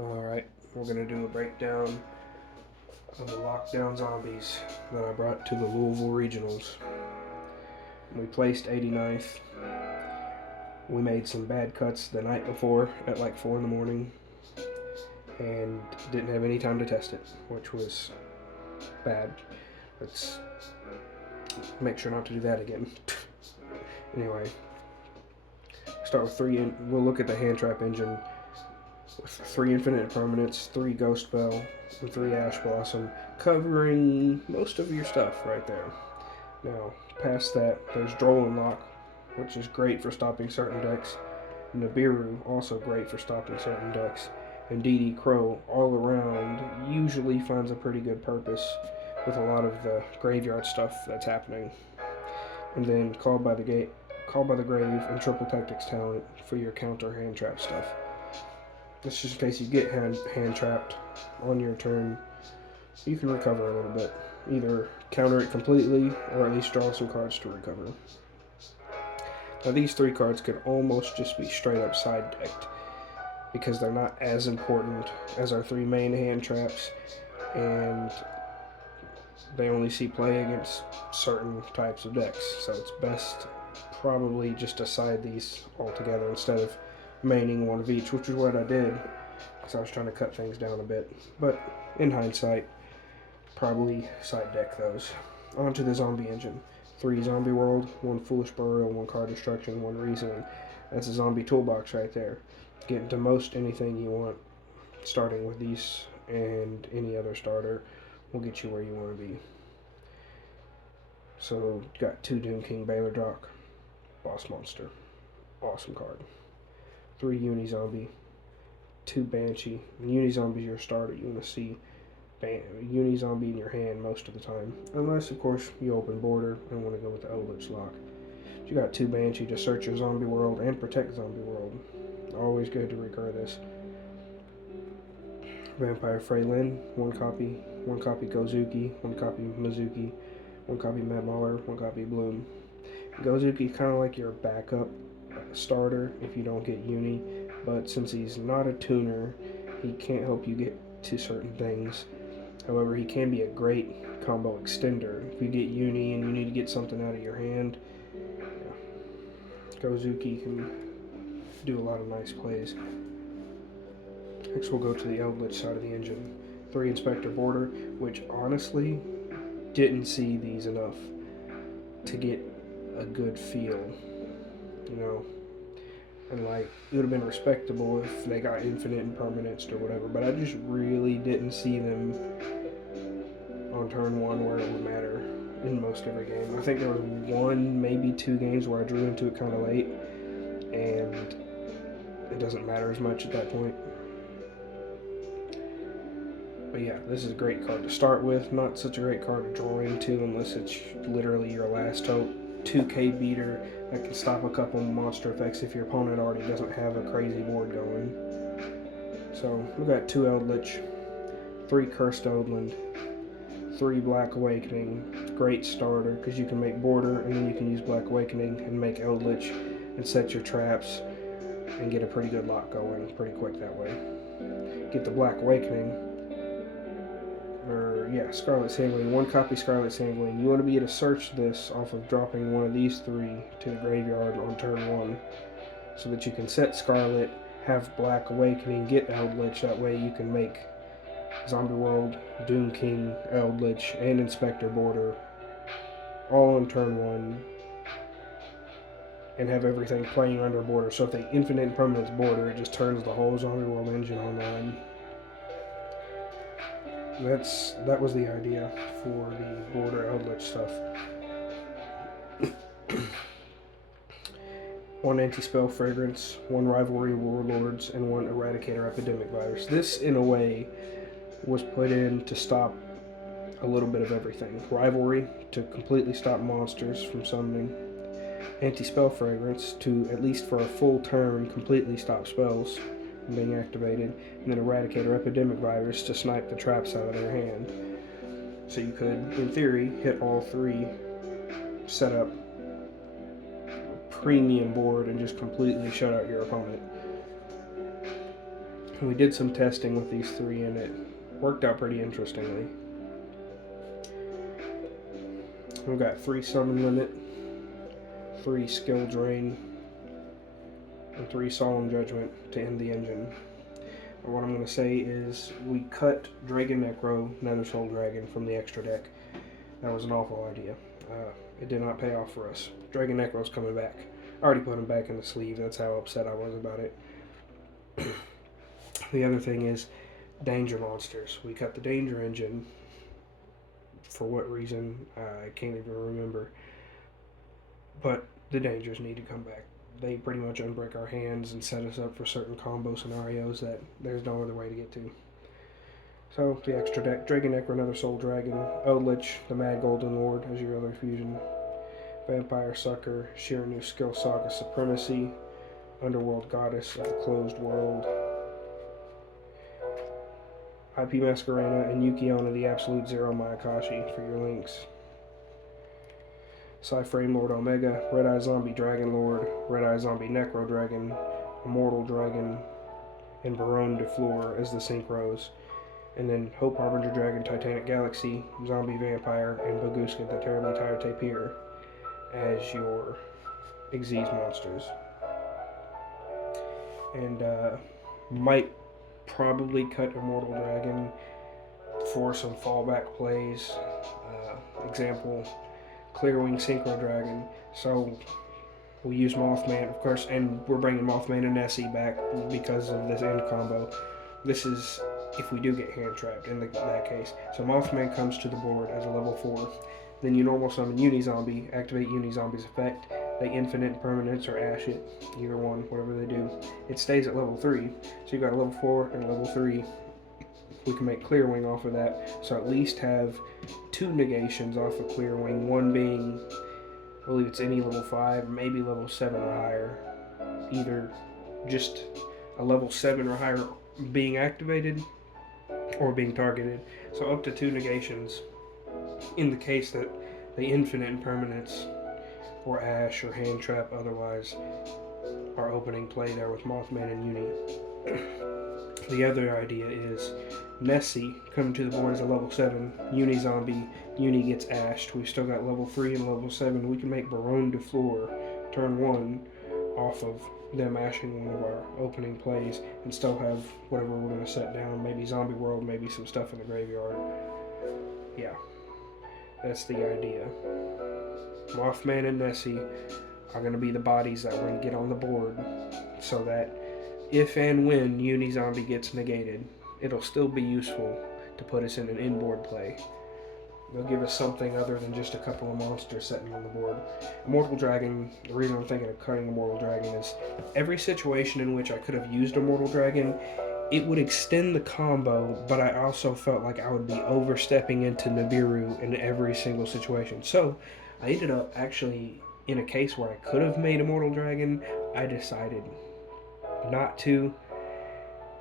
Alright, we're going to do a breakdown of the lockdown zombies that I brought to the Louisville Regionals. We placed 89th. We made some bad cuts the night before at like 4 in the morning and didn't have any time to test it, which was bad. Let's make sure not to do that again. Anyway, start with we'll look at the hand trap engine with 3 infinite permanents, 3 ghost bell, and 3 ash blossom, covering most of your stuff right there. Now, past that, there's Droll Lock, which is great for stopping certain decks. Nibiru, also great for stopping certain decks. And DD Crow, all around, usually finds a pretty good purpose with a lot of the graveyard stuff that's happening. And then Called by the Grave, and Triple Tactics Talent for your counter hand trap stuff. This is just in case you get hand trapped on your turn. You can recover a little bit. Either counter it completely, or at least draw some cards to recover. Now these 3 cards could almost just be straight up side decked, because they're not as important as our 3 main hand traps, and they only see play against certain types of decks, so it's best probably just to side these all together instead of maining one of each, which is what I did because I was trying to cut things down a bit. But in hindsight, probably side deck those. Onto the zombie engine. 3 zombie world, 1 foolish burial, 1 card destruction, 1 reasoning. That's a zombie toolbox right there. Get into most anything you want, starting with these and any other starter will get you where you want to be. So got 2 Doom King Baylor Dock, boss monster, awesome card. 3 Uni Zombie, 2 Banshee. Uni Zombie is your starter. You want to see Uni Zombie in your hand most of the time, unless of course you open border and want to go with the Eldritch Lock. You got 2 Banshee to search your zombie world and protect zombie world. Always good to recur this. Vampire Freylin, 1 copy. 1 copy Gozuki, 1 copy Mizuki, 1 copy Mad Mauler, 1 copy Bloom. Gozuki is kind of like your backup starter if you don't get Uni, but since he's not a tuner, he can't help you get to certain things. However, he can be a great combo extender. If you get Uni and you need to get something out of your hand, Gozuki can do a lot of nice plays. Next we'll go to the Eldritch side of the engine. 3 Inspector Border, which honestly didn't see these enough to get a good feel, you know. And like, it would have been respectable if they got infinite and permanents or whatever, but I just really didn't see them on turn 1 where it would matter in most every game. I think there was 1, maybe 2 games where I drew into it kind of late, and it doesn't matter as much at that point. But yeah, this is a great card to start with. Not such a great card to draw into unless it's literally your last hope. 2K beater that can stop a couple monster effects if your opponent already doesn't have a crazy board going. So we got 2 Eldritch, 3 Cursed Odland, 3 Black Awakening. Great starter because you can make border and then you can use Black Awakening and make Eldritch and set your traps and get a pretty good lock going pretty quick that way. Get the Black Awakening. Scarlet Sangling, 1 copy Scarlet Sangling. You want to be able to search this off of dropping one of these 3 to the graveyard on turn 1, so that you can set Scarlet, have Black Awakening, get Eldritch. That way you can make Zombie World, Doom King, Eldritch, and Inspector Border all on turn 1, and have everything playing under border. So if they infinite permanence border, it just turns the whole Zombie World engine online. That was the idea for the border Eldritch stuff. 1 Anti-Spell Fragrance, 1 Rivalry Warlords, and 1 Eradicator Epidemic Virus. This, in a way, was put in to stop a little bit of everything. Rivalry, to completely stop monsters from summoning. Anti-Spell Fragrance, to, at least for a full turn, completely stop spells from being activated. And then Eradicator Epidemic Virus to snipe the traps out of their hand. So you could, in theory, hit all 3, set up premium board, and just completely shut out your opponent. We did some testing with these three, and it worked out pretty interestingly. We've got 3 summon limit, 3 skill drain, and 3 solemn judgment to end the engine. And what I'm going to say is we cut Dragon Necro, Nether Soul Dragon from the extra deck. That was an awful idea. It did not pay off for us. Dragon Necro's coming back. I already put him back in the sleeve. That's how upset I was about it. The other thing is danger monsters. We cut the danger engine. For what reason, I can't even remember. But the dangers need to come back. They pretty much unbreak our hands and set us up for certain combo scenarios that there's no other way to get to. So, the extra deck, Dragon Necro, Nether Soul Dragon, Odlich, the Mad Golden Lord as your other fusion, Vampire Sucker, Sheer New Skill Saga Supremacy, Underworld Goddess of the Closed World, IP Masquerena, and Yukiona the Absolute Zero Mayakashi for your links. Psyframe Lord Omega, Red Eye Zombie Dragon Lord, Red Eye Zombie Necro Dragon, Immortal Dragon, and Barone de Fleur as the Synchros. And then Hope Harbinger Dragon, Titanic Galaxy, Zombie Vampire, and Boguska the Terribly Tired Tapir as your Xyz monsters. And might probably cut Immortal Dragon for some fallback plays. Example, Clearwing Synchro Dragon. So we use Mothman, of course, and we're bringing Mothman and Nessie back because of this end combo. This is if we do get hand trapped in that case. So Mothman comes to the board as a level 4. Then you normal summon Unizombie, activate Unizombie's effect. They infinite permanence or ash it, either one, whatever they do. It stays at level 3. So you've got a level 4 and a level 3. We can make Clearwing off of that. So at least have 2 negations off of Clearwing. One being, I believe it's any level 5, maybe level 7 or higher. Either just a level 7 or higher being activated or being targeted. So up to 2 negations in the case that the infinite impermanence or ash or hand trap otherwise are opening play there with Mothman and Uni. The other idea is Nessie coming to the board as a level 7, Uni Zombie, Uni gets ashed. We've still got level 3 and level 7. We can make Barone de Fleur turn 1 off of them ashing one of our opening plays and still have whatever we're going to set down. Maybe Zombie World, maybe some stuff in the graveyard. Yeah, that's the idea. Mothman and Nessie are going to be the bodies that we're going to get on the board so that if and when Unizombie gets negated, it'll still be useful to put us in an inboard play. They'll give us something other than just a couple of monsters sitting on the board. Immortal Dragon, the reason I'm thinking of cutting Immortal Dragon is every situation in which I could have used Immortal Dragon, it would extend the combo, but I also felt like I would be overstepping into Nibiru in every single situation. So I ended up actually in a case where I could have made Immortal Dragon, I decided not to,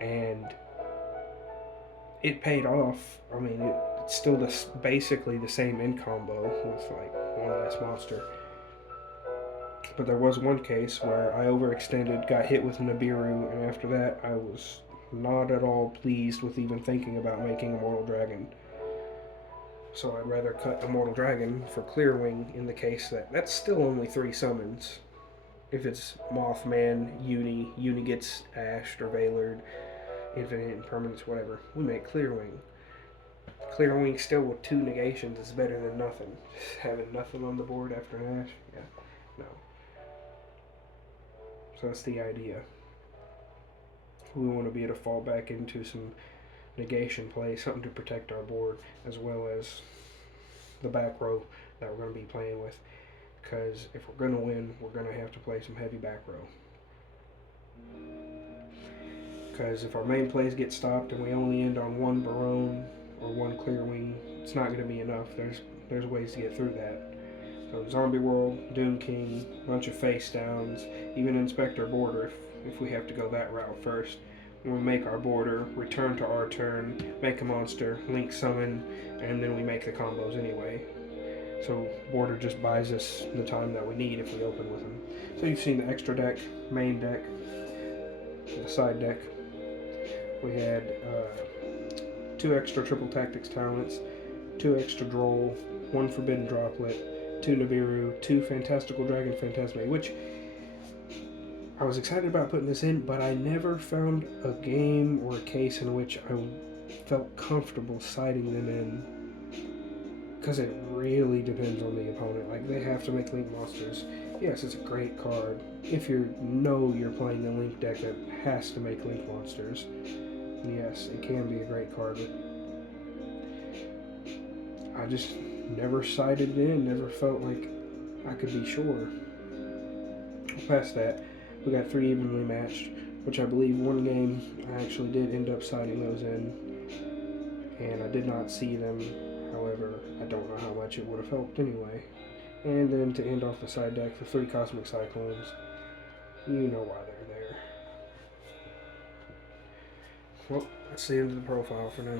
and it paid off. I mean, it's still basically the same end combo with like one less monster. But there was one case where I overextended, got hit with Nibiru, and after that I was not at all pleased with even thinking about making Immortal Dragon. So I'd rather cut Immortal Dragon for Clearwing in the case that that's still only 3 summons. If it's Mothman, Uni gets ashed or Veilered, infinite impermanence, whatever, we make Clearwing. Clearwing still with 2 negations is better than nothing. Just having nothing on the board after an ash, yeah, no. So that's the idea. We want to be able to fall back into some negation play, something to protect our board, as well as the back row that we're going to be playing with. Because if we're going to win, we're going to have to play some heavy back row. Because if our main plays get stopped and we only end on 1 Barone or 1 Clearwing, it's not going to be enough. There's ways to get through that. So Zombie World, Doom King, bunch of face downs, even Inspector Border if we have to go that route first. When we make our border, return to our turn, make a monster, link summon, and then we make the combos anyway. So border just buys us the time that we need if we open with them. So you've seen the extra deck, main deck, the side deck. We had 2 extra Triple Tactics talents, 2 extra Droll, 1 Forbidden Droplet, 2 Nibiru, 2 Fantastical Dragon Phantasme, which I was excited about putting this in, but I never found a game or a case in which I felt comfortable citing them in, because it really depends on the opponent. Like, they have to make Link monsters. Yes, it's a great card if you know you're playing a Link deck that has to make Link monsters. Yes, it can be a great card, but I just never cited it in, never felt like I could be sure. Past that, we got 3 evenly matched, which I believe one game I actually did end up citing those in, and I did not see them. However, I don't know how much it would have helped anyway. And then to end off the side deck, the 3 Cosmic Cyclones. You know why they're there. Well, that's the end of the profile for now.